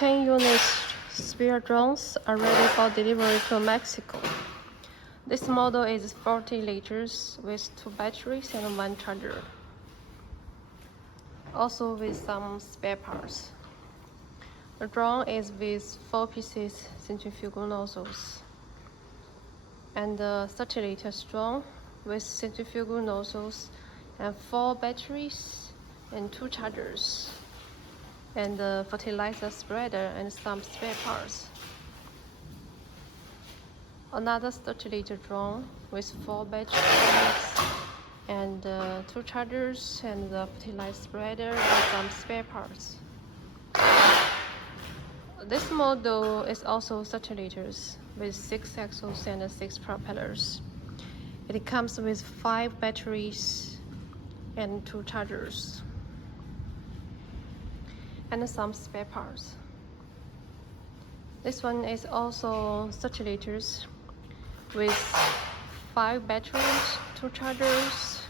10 units spare drones are ready for delivery to Mexico. This model is 40 liters with 2 batteries and 1 charger, also with some spare parts. The drone is with 4 pieces centrifugal nozzles and a 30 liters drone with centrifugal nozzles and 4 batteries and 2 chargers, and a fertilizer spreader and some spare parts. Another 30-liter drone with 4 batteries and 2 chargers and the fertilizer spreader and some spare parts. This model is also 30 liters with 6 axles and 6 propellers. It comes with 5 batteries and 2 chargers and some spare parts. This one is also 30 liters with 5 batteries, 2 chargers,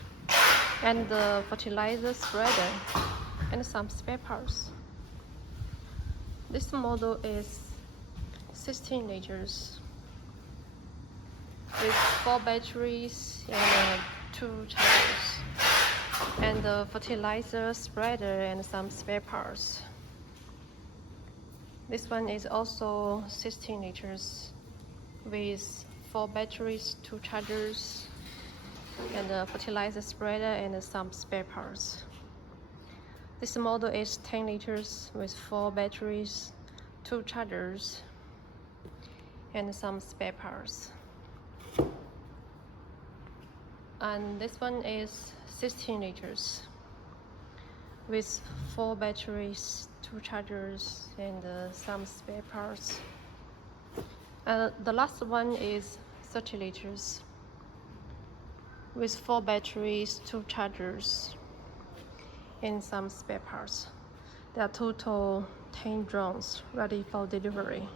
and the fertilizer spreader and some spare parts. This model is 16 liters with 4 batteries and 2 chargers, and the fertilizer spreader and some spare parts. This one is also 16 liters with 4 batteries, 2 chargers, and a fertilizer spreader and some spare parts. This model is 10 liters with 4 batteries, 2 chargers, and some spare parts. And this one is 16 liters with 4 batteries, 2 chargers, and some spare parts. The last one is 30 liters with 4 batteries, 2 chargers, and some spare parts. There are total 10 drones ready for delivery.